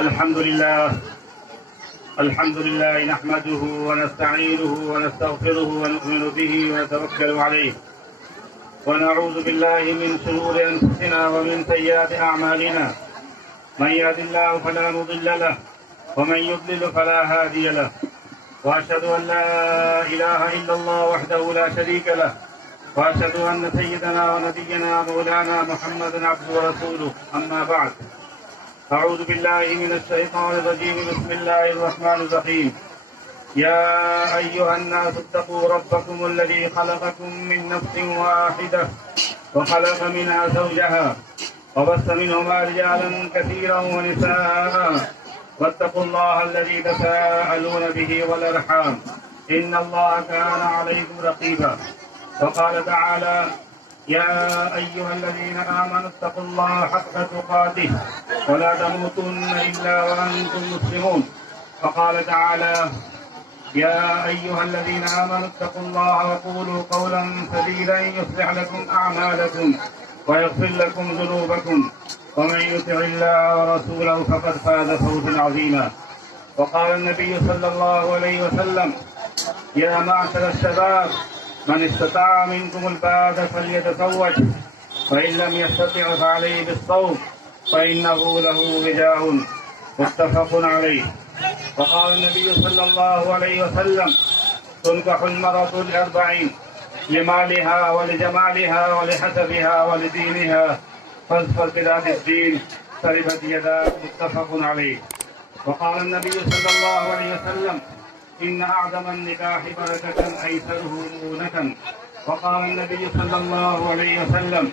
الحمد لله نحمده ونستعينه ونستغفره ونؤمن به ونتوكل عليه ونعوذ بالله من شرور أنفسنا ومن سيئات أعمالنا من يهد الله فلا مضل له ومن يضلل فلا هادي له وأشهد أن لا إله إلا الله وحده لا شريك له وأشهد أن سيدنا ونبينا مولانا محمد عبده ورسوله أما بعد أعوذ بالله من الشيطان الرجيم بسم الله الرحمن الرحيم يا أيها الناس اتقوا ربكم الذي خلقكم من نفس واحدة وخلق منها زوجها وبث منهما رجالا كثيرا ونساء واتقوا الله الذي تساءلون به والأرحام إن الله كان عليكم رقيبا وقال تعالى يا أيها الذين آمنوا اتقوا الله حق تقاته ولا تموتن إلا وأنتم مسلمون وقال تعالى يا أيها الذين آمنوا اتقوا الله وقولوا قولا سديدا يصلح لكم أعمالكم ويغفر لكم ذنوبكم ومن يطع الله ورسوله فقد فاز فوزا عظيما وقال النبي صلى الله عليه وسلم يا معشر الشباب من استطاع منكم الباءة فليتزوج فإن لم يستطع فعليه بالصوم فإنه له وجاء متفق عليه وقال النبي صلى الله عليه وسلم تنكح المرأة ل40 لمالها ولجمالها ولحسبها ولدينها فاظفر بذات الدين تربت يداك متفق عليه وقال النبي صلى الله عليه وسلم إن أعظم النكاح بركة أيسره مؤونة وقال النبي صلى الله عليه وسلم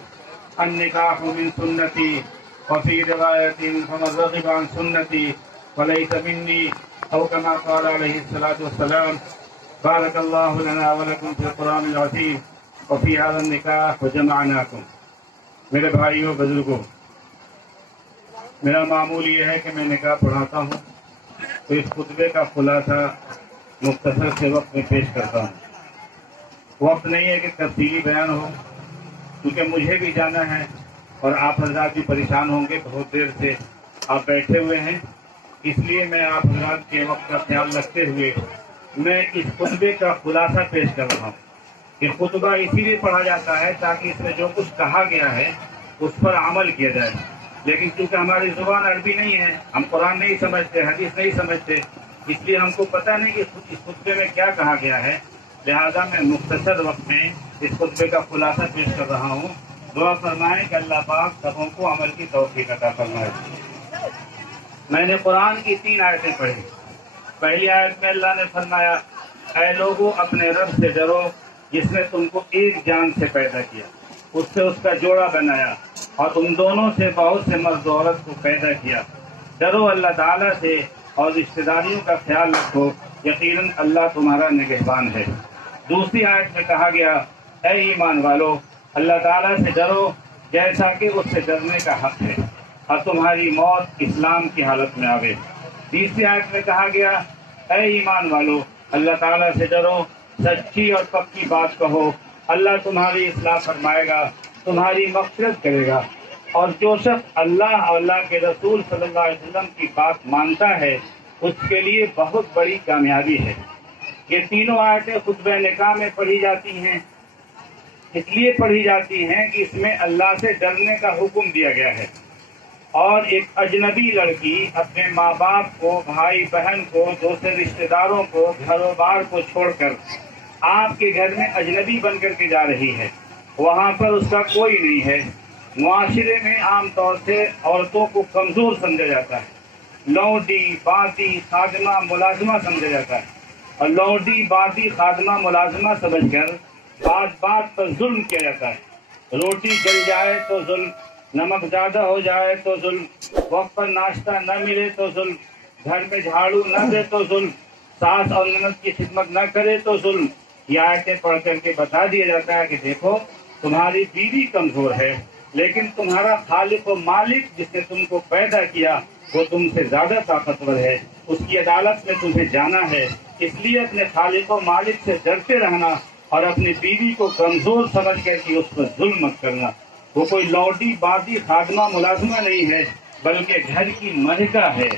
النكاح من سنتي وفي رواية فمن رغب عن سنتي وليس مني أو كما قال عليه الصلاة والسلام بارك الله لنا ولكم في القرآن العظيم وفي هذا النكاح وجمعناكم. میرے بھائیوں بزرگوں، میرا معمول یہ ہے کہ میں نکاح پڑھاتا ہوں تو اس خطبے کا خلاصہ مختصر سے وقت میں پیش کرتا ہوں. وقت نہیں ہے کہ تفصیلی بیان ہو کیونکہ مجھے بھی جانا ہے اور آپ حضرات بھی پریشان ہوں گے. بہت دیر سے آپ بیٹھے ہوئے ہیں، اس لیے میں آپ حضرات کے وقت کا خیال رکھتے ہوئے میں اس خطبے کا خلاصہ پیش کر رہا ہوں. یہ خطبہ اسی لیے پڑھا جاتا ہے تاکہ اس میں جو کچھ کہا گیا ہے اس پر عمل کیا جائے. لیکن چونکہ ہماری زبان عربی نہیں ہے، ہم قرآن نہیں سمجھتے، حدیث نہیں سمجھتے، اس لیے ہم کو پتہ نہیں کہ اس خطبے میں کیا کہا گیا ہے. لہذا میں مختصر وقت میں اس خطبے کا خلاصہ پیش کر رہا ہوں. دعا فرمائیں کہ اللہ پاک سبوں کو عمل کی توفیق عطا فرمائے. میں نے قرآن کی 3 آیتیں پڑھی. پہلی آیت میں اللہ نے فرمایا اے لوگوں اپنے رب سے ڈرو جس نے تم کو ایک جان سے پیدا کیا، اس سے اس کا جوڑا بنایا اور ان دونوں سے بہت سے مرد و عورت کو پیدا کیا. ڈرو اللہ تعالیٰ سے اور رشتہ داریوں کا خیال رکھو، یقیناً اللہ تمہارا نگہبان ہے. دوسری آیت میں کہا گیا اے ایمان والو اللہ تعالیٰ سے ڈرو جیسا کہ اس سے ڈرنے کا حق ہے اور تمہاری موت اسلام کی حالت میں آوے. تیسری آیت میں کہا گیا اے ایمان والو اللہ تعالیٰ سے ڈرو، سچی اور پکی بات کہو، اللہ تمہاری اصلاح فرمائے گا، تمہاری مغفرت کرے گا. اور جو شخص اللہ اور اللہ کے رسول صلی اللہ علیہ وسلم کی بات مانتا ہے اس کے لیے بہت بڑی کامیابی ہے. یہ تینوں آیتیں خطبہ نکاح میں پڑھی جاتی ہیں، اس لیے پڑھی جاتی ہیں کہ اس میں اللہ سے ڈرنے کا حکم دیا گیا ہے. اور ایک اجنبی لڑکی اپنے ماں باپ کو، بھائی بہن کو، دوسرے رشتہ داروں کو، گھر و بار کو چھوڑ کر آپ کے گھر میں اجنبی بن کر کے جا رہی ہے. وہاں پر اس کا کوئی نہیں ہے. معاشرے میں عام طور سے عورتوں کو کمزور سمجھا جاتا ہے، لونڈی باندی خادمہ ملازمہ سمجھا جاتا ہے، اور لونڈی باندی خادمہ ملازمہ سمجھ کر بات بات پر ظلم کیا جاتا ہے. روٹی جل جائے تو ظلم، نمک زیادہ ہو جائے تو ظلم، وقت پر ناشتہ نہ ملے تو ظلم، گھر میں جھاڑو نہ دے تو ظلم، ساس اور نند کی خدمت نہ کرے تو ظلم. یہ آیتیں پڑھ کر کے بتا دیا جاتا ہے کہ دیکھو تمہاری بیوی کمزور ہے لیکن تمہارا خالق و مالک جس نے تم کو پیدا کیا وہ تم سے زیادہ طاقتور ہے، اس کی عدالت میں تمہیں جانا ہے. اس لیے اپنے خالق و مالک سے ڈرتے رہنا اور اپنی بیوی کو کمزور سمجھ کر کے اس پر ظلم مت کرنا. وہ کوئی لوڈی بادی خادمہ ملازمہ نہیں ہے بلکہ گھر کی ملکہ ہے.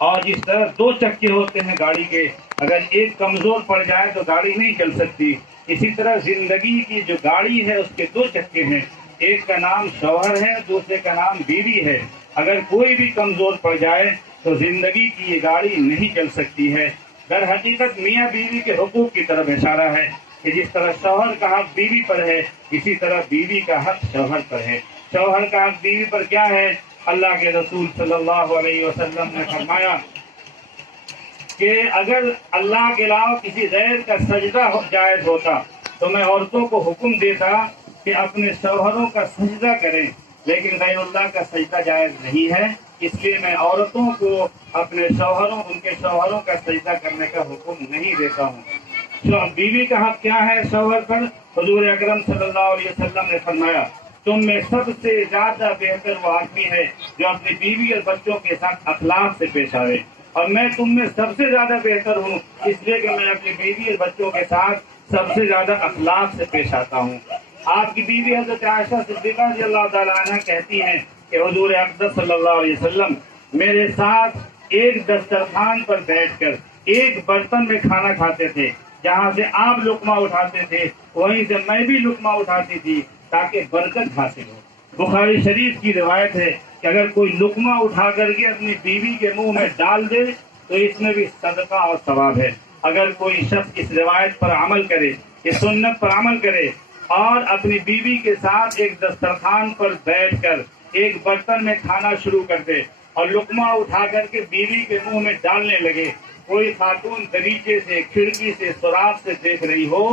اور جس طرح دو چکے ہوتے ہیں گاڑی کے، اگر ایک کمزور پڑ جائے تو گاڑی نہیں چل سکتی، اسی طرح زندگی کی جو گاڑی ہے اس کے دو چکے ہیں، ایک کا نام شوہر ہے، دوسرے کا نام بیوی ہے۔ اگر کوئی بھی کمزور پڑ جائے تو زندگی کی یہ گاڑی نہیں چل سکتی ہے۔ در حقیقت میاں بیوی کے حقوق کی طرف اشارہ ہے کہ جس طرح شوہر کا حق بیوی پر ہے، اسی طرح بیوی کا حق شوہر پر ہے۔ شوہر کا حق بیوی پر کیا ہے؟ اللہ کے رسول صلی اللہ علیہ وسلم نے فرمایا کہ اگر اللہ کے علاوہ کسی غیر کا سجدہ جائز ہوتا تو میں عورتوں کو حکم دیتا کہ اپنے شوہروں کا سجدہ کریں، لیکن غیر اللہ کا سجدہ جائز نہیں ہے، اس لیے میں عورتوں کو اپنے شوہروں، ان کے شوہروں کا سجدہ کرنے کا حکم نہیں دیتا ہوں۔ بیوی کا حق کیا ہے شوہر پر؟ حضور اکرم صلی اللہ علیہ وسلم نے فرمایا تم میں سب سے زیادہ بہتر وہ آدمی ہے جو اپنی بیوی اور بچوں کے ساتھ اخلاق سے پیش آئے، اور میں تم میں سب سے زیادہ بہتر ہوں اس لیے کہ میں اپنی بیوی اور بچوں کے ساتھ سب سے زیادہ اخلاق سے پیش آتا ہوں۔ آپ کی بیوی حضرت عائشہ صدیقہ رضی اللہ تعالیٰ عنہ کہتی ہیں کہ حضور اقدس صلی اللہ علیہ وسلم میرے ساتھ ایک دسترخوان پر بیٹھ کر ایک برتن میں کھانا کھاتے تھے، جہاں سے آپ لقمہ اٹھاتے تھے وہیں سے میں بھی لقمہ اٹھاتی تھی تاکہ برکت حاصل ہو۔ بخاری شریف کی روایت ہے کہ اگر کوئی لقمہ اٹھا کر کے اپنی بیوی کے منہ میں ڈال دے تو اس میں بھی صدقہ اور ثواب ہے۔ اگر کوئی شخص اس روایت پر عمل کرے، اس سنت پر عمل کرے اور اپنی بیوی کے ساتھ ایک دسترخوان پر بیٹھ کر ایک برتن میں کھانا شروع کر دے اور لقمہ اٹھا کر کے بیوی کے منہ میں ڈالنے لگے، کوئی خاتون دریچے سے، کھڑکی سے، سوراخ سے دیکھ رہی ہو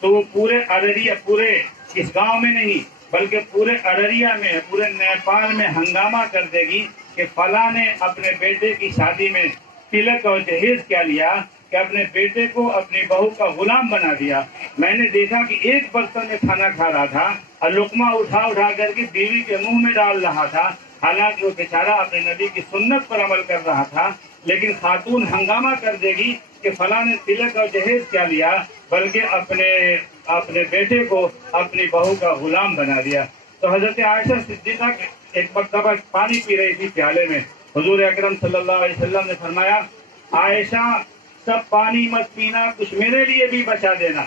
تو وہ پورے ارریا، پورے اس گاؤں میں نہیں بلکہ پورے ارریا میں، پورے نیپال میں ہنگامہ کر دے گی کہ فلاں نے اپنے بیٹے کی شادی میں تلک اور جہیز کیا لیا کہ اپنے بیٹے کو اپنی بہو کا غلام بنا دیا۔ میں نے دیکھا کہ ایک برتن میں کھانا کھا رہا تھا اور لقمہ اٹھا کر کے بیوی کے منہ میں ڈال رہا تھا، حالانکہ وہ بیچارہ اپنے نبی کی سنت پر عمل کر رہا تھا، لیکن خاتون ہنگامہ کر دے گی کہ فلاں نے تلک اور جہیز کیا لیا بلکہ اپنے بیٹے کو اپنی بہو کا غلام بنا دیا۔ تو حضرت عائشہ صدیقہ ایک مرتبہ پانی پی رہی تھی پیالے میں، حضور اکرم صلی اللہ علیہ وسلم نے فرمایا عائشہ سب پانی مت پینا، کچھ میرے لیے بھی بچا دینا۔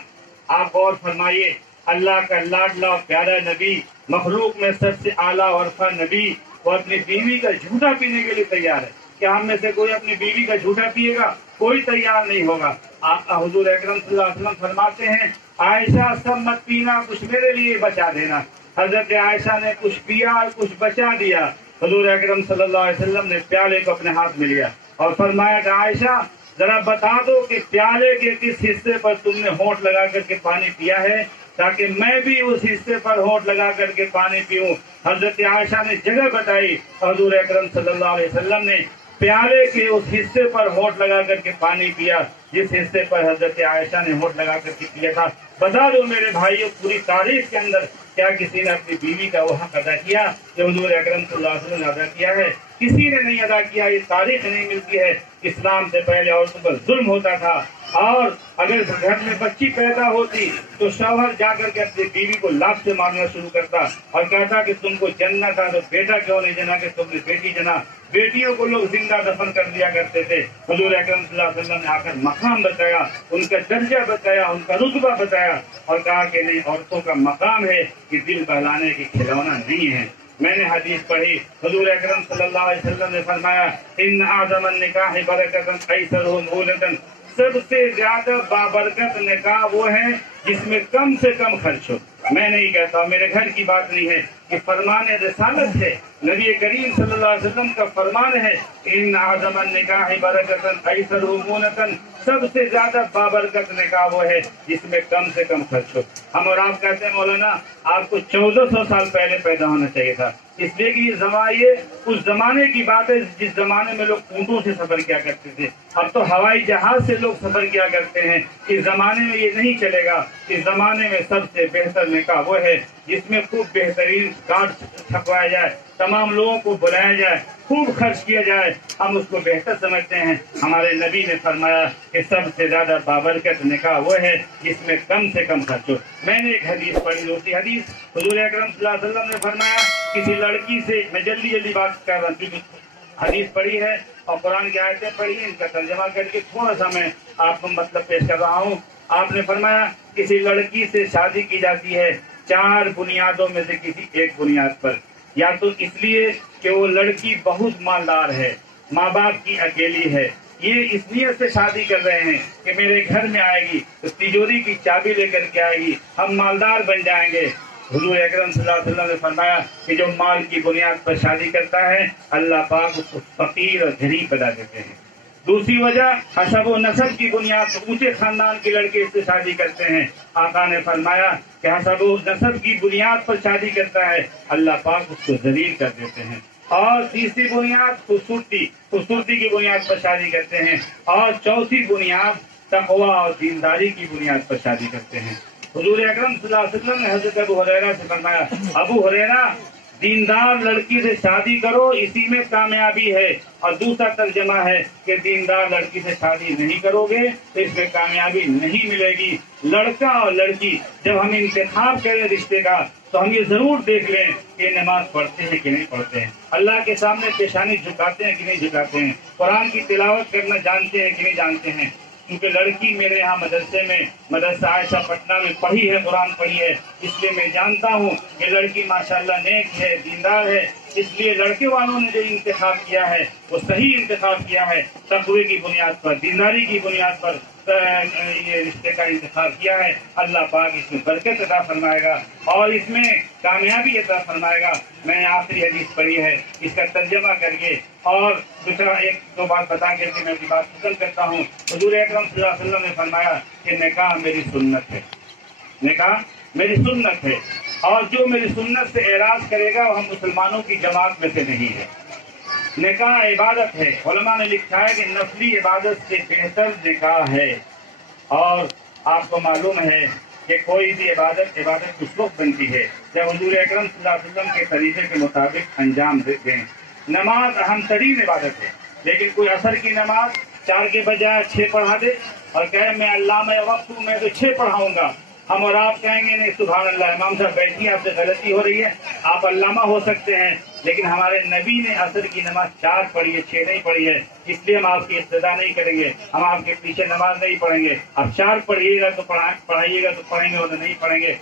آپ غور فرمائیے، اللہ کا لاڈلا پیارا نبی، مخلوق میں سب سے اعلیٰ عرفہ نبی، وہ اپنی بیوی کا جھوٹا پینے کے لیے تیار ہے۔ کیا ہم میں سے کوئی اپنی بیوی کا جھوٹا پیے گا؟ کوئی تیار نہیں ہوگا۔ آپ حضور اکرم صلی اللہ علیہ وسلم فرماتے ہیں عائشہ سب مت پینا، کچھ میرے لیے بچا دینا۔ حضرت عائشہ نے کچھ پیا اور کچھ بچا دیا۔ حضور اکرم صلی اللہ علیہ وسلم نے پیالے کو اپنے ہاتھ میں لیا اور فرمایا کہ عائشہ ذرا بتا دو کہ پیالے کے کس حصے پر تم نے ہونٹ لگا کر کے پانی پیا ہے تاکہ میں بھی اس حصے پر ہونٹ لگا کر کے پانی پیوں۔ حضرت عائشہ نے جگہ بتائی، حضور اکرم صلی اللہ علیہ وسلم نے پیالے کے اس حصے پر ہونٹ لگا کر کے پانی پیا جس حصے پر حضرت عائشہ نے ہونٹ لگا کر کے پیا تھا۔ بتا دو میرے بھائیوں، پوری تاریخ کے اندر کیا کسی نے اپنی بیوی کا وہ حق ادا کیا جو حضور اکرم صلی اللہ علیہ وسلم نے ادا کیا ہے؟ کسی نے نہیں ادا کیا۔ یہ تاریخ نہیں ملتی ہے۔ اسلام سے پہلے عورتوں پر ظلم ہوتا تھا، اور اگر گھر میں بچی پیدا ہوتی تو شوہر جا کر کے اپنی بیوی کو لاکھ سے مارنا شروع کرتا اور کہتا کہ تم کو جننا تھا تو بیٹا کیوں نہیں جنا کہ تم نے بیٹی جنا۔ بیٹیوں کو لوگ زندہ دفن کر دیا کرتے تھے۔ حضور اکرم صلی اللہ علیہ وسلم نے آ کر مقام بتایا، ان کا درجہ بتایا، ان کا رتبہ بتایا اور کہا کہ نہیں، عورتوں کا مقام ہے کہ دل بہلانے کی کھلونا نہیں ہے۔ میں نے حدیث پڑھی، حضور اکرم صلی اللہ علیہ وسلم نے فرمایا ان اعظم النکاح برکۃ ایسرہ مولۃ، سب سے زیادہ بابرکت نکاح وہ ہے جس میں کم سے کم خرچ ہو۔ میں نہیں کہتا، میرے گھر کی بات نہیں ہے، کہ فرمان رسالت ہے، نبی کریم صلی اللہ علیہ وسلم کا فرمان ہے ان اعظم النکاح برکۃ ایسرہ مولۃ، سب سے زیادہ بابرکت نکاح وہ ہے جس میں کم سے کم خرچ ہو۔ ہم اور آپ کہتے ہیں مولانا آپ کو 1400 سال پہلے پیدا ہونا چاہیے تھا، اس لیے کہ یہ اس زمانے کی بات ہے جس زمانے میں لوگ اونٹوں سے سفر کیا کرتے تھے۔ اب تو ہوائی جہاز سے لوگ سفر کیا کرتے ہیں۔ اس زمانے میں یہ نہیں چلے گا۔ اس زمانے میں سب سے بہتر نکاح وہ ہے جس میں خوب بہترین کارڈ چھپوایا جائے، تمام لوگوں کو بلایا جائے، خوب خرچ کیا جائے، ہم اس کو بہتر سمجھتے ہیں۔ ہمارے نبی نے فرمایا کہ سب سے زیادہ بابرکت نکاح وہ ہے جس میں کم سے کم خرچ ہو۔ میں نے ایک حدیث پڑھی، دوسری حدیث حضور اکرم صلی اللہ علیہ وسلم نے فرمایا کسی لڑکی سے، میں جلدی بات کر رہا ہوں کیونکہ حدیث پڑھی ہے اور قرآن کی آیتیں پڑھی، ان کا ترجمہ کر کے تھوڑا سا میں آپ کو مطلب پیش کر رہا ہوں۔ آپ نے فرمایا کسی لڑکی سے شادی کی جاتی ہے 4 بنیادوں میں سے کسی ایک بنیاد پر، یا تو اس لیے کہ وہ لڑکی بہت مالدار ہے، ماں باپ کی اکیلی ہے، یہ اس نیت سے شادی کر رہے ہیں کہ میرے گھر میں آئے گی تو تجوری کی چابی لے کر کے آئے گی، ہم مالدار بن جائیں گے۔ حضور اکرم صلی اللہ علیہ وسلم نے فرمایا کہ جو مال کی بنیاد پر شادی کرتا ہے اللہ پاک اس کو فقیر اور غریب بنا دیتے ہیں۔ دوسری وجہ حسب و نسب کی بنیاد پر اونچے خاندان کے لڑکے اس سے شادی کرتے ہیں، آقا نے فرمایا کہ حسب و نسب کی بنیاد پر شادی کرتا ہے اللہ پاک اس کو ذلیل کر دیتے ہیں۔ اور تیسری بنیاد خوبصورتی کی بنیاد پر شادی کرتے ہیں، اور چوتھی بنیاد تقویٰ اور دینداری کی بنیاد پر شادی کرتے ہیں۔ حضور اکرم صلی اللہ علیہ وسلم نے حضرت ابو ہریرہ سے فرمایا، ابو ہریرہ دیندار لڑکی سے شادی کرو، اسی میں کامیابی ہے۔ اور دوسرا ترجمہ ہے کہ دیندار لڑکی سے شادی نہیں کرو گے تو اس میں کامیابی نہیں ملے گی۔ لڑکا اور لڑکی جب ہم انتخاب کریں رشتے کا تو ہم یہ ضرور دیکھ لیں کہ نماز پڑھتے ہیں کہ نہیں پڑھتے ہیں، اللہ کے سامنے پیشانی جھکاتے ہیں کہ نہیں جھکاتے ہیں، قرآن کی تلاوت کرنا جانتے ہیں کہ نہیں جانتے ہیں۔ کیونکہ لڑکی میرے یہاں مدرسہ عائشہ پٹنہ میں پڑھی ہے، قرآن پڑھی ہے، اس لیے میں جانتا ہوں کہ لڑکی ماشاءاللہ نیک ہے، دیندار ہے۔ اس لیے لڑکے والوں نے جو انتخاب کیا ہے وہ صحیح انتخاب کیا ہے، تقوی کی بنیاد پر، دینداری کی بنیاد پر یہ رشتے کا انتخاب کیا ہے۔ اللہ پاک اس میں برکت عطا فرمائے گا اور اس میں کامیابی عطا فرمائے گا۔ میں نے آخری حدیث پڑھی ہے، اس کا ترجمہ کر کے اور دوسرا ایک دو بات بتا کر کے میں اپنی بات ختم کرتا ہوں۔ حضور اکرم صلی اللہ علیہ وسلم نے فرمایا کہ نکاح میری سنت ہے، نکاح میری سنت ہے، اور جو میری سنت سے اعراض کرے گا وہ ہم مسلمانوں کی جماعت میں سے نہیں ہے۔ نکاح عبادت ہے، علماء نے لکھا ہے کہ نفلی عبادت سے بہتر نکاح ہے، اور آپ کو معلوم ہے کہ کوئی بھی عبادت اس وقت بنتی ہے جب حضور اکرم صلی اللہ علیہ وسلم کے طریقے کے مطابق انجام دیں۔ نماز اہم ترین عبادت ہے، لیکن کوئی عصر کی نماز 4 کے بجائے 6 پڑھا دے اور کہے میں علامہ وقت ہوں، میں تو 6 پڑھاؤں گا، ہم اور آپ کہیں گے نہیں سبحان اللہ امام صاحب بیٹھیے، آپ سے غلطی ہو رہی ہے، آپ علامہ ہو سکتے ہیں، لیکن ہمارے نبی نے عصر کی نماز 4 پڑھی ہے، 6 نہیں پڑھی ہے، اس لیے ہم آپ کی اقتدا نہیں کریں گے، ہم آپ کے پیچھے نماز نہیں پڑھیں گے۔ آپ 4 پڑھیے گا تو پڑھائیے گا تو پڑھیں گے اور نہیں پڑھیں گے۔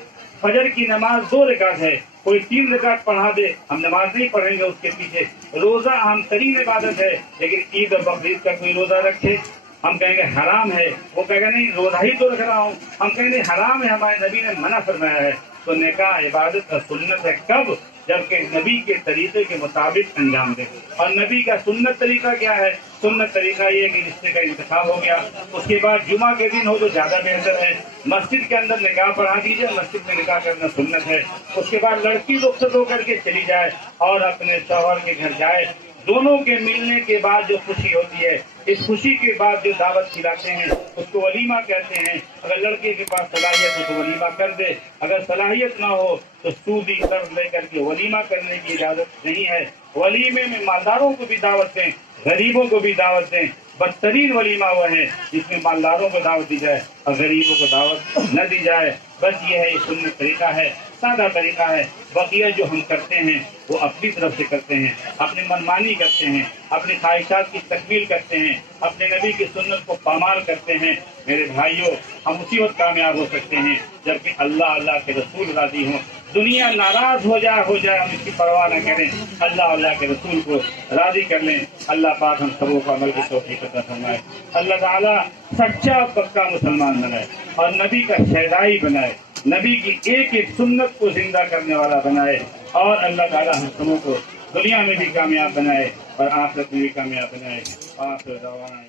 فجر کی نماز 2 رکعت ہے، کوئی 3 رکعت پڑھا دے ہم نماز نہیں پڑھیں گے اس کے پیچھے۔ روزہ اہم ترین عبادت ہے، لیکن عید اور بقرعید کا کوئی روزہ رکھے ہم کہیں گے حرام ہے، وہ کہے گا نہیں روزہ ہی تو رکھ رہا ہوں، ہم کہیں گے حرام ہے، ہمارے نبی نے منع فرمایا ہے۔ تو نکاح عبادت کا سنت ہے، کب؟ جبکہ نبی کے طریقے کے مطابق انجام دے۔ اور نبی کا سنت طریقہ کیا ہے؟ سنت طریقہ یہ کہ رشتے کا انتخاب ہو گیا، اس کے بعد جمعہ کے دن ہو تو زیادہ بہتر ہے، مسجد کے اندر نکاح پڑھا دیجیے، مسجد میں نکاح کرنا سنت ہے۔ اس کے بعد لڑکی رخصت ہو کر کے چلی جائے اور اپنے شوہر کے گھر جائے، دونوں کے ملنے کے بعد جو خوشی ہوتی ہے، اس خوشی کے بعد جو دعوت کھلاتے ہیں اس کو ولیمہ کہتے ہیں۔ اگر لڑکے کے پاس صلاحیت ہو تو ولیمہ کر دے، اگر صلاحیت نہ ہو تو سودی قرض لے کر کے ولیمہ کرنے کی اجازت نہیں ہے۔ ولیمے میں مالداروں کو بھی دعوت دیں، غریبوں کو بھی دعوت دیں۔ بدترین ولیمہ وہ ہے جس میں مالداروں کو دعوت دی جائے اور غریبوں کو دعوت نہ دی جائے۔ بس یہ ہے، یہ سنت طریقہ ہے، سادہ طریقہ ہے۔ بقیہ جو ہم کرتے ہیں وہ اپنی طرف سے کرتے ہیں، اپنی منمانی کرتے ہیں، اپنی خواہشات کی تکمیل کرتے ہیں، اپنے نبی کی سنت کو پامال کرتے ہیں۔ میرے بھائیوں، ہم اسی وقت کامیاب ہو سکتے ہیں جبکہ اللہ کے رسول راضی ہوں۔ دنیا ناراض ہو جائے ہم اس کی پرواہ نہ کریں، اللہ کے رسول کو راضی کر لیں۔ اللہ پاک ہم سبوں کو عمل کی توفیق عطا فرمائے۔ اللہ تعالیٰ سچا پکا مسلمان بنائے اور نبی کا شہدائی بنائے، نبی کی ایک ایک سنت کو زندہ کرنے والا بنائے، اور اللہ تعالیٰ ہم سبوں کو دنیا میں بھی کامیاب بنائے اور آخرت میں بھی کامیاب بنائے۔ آخر دعوانا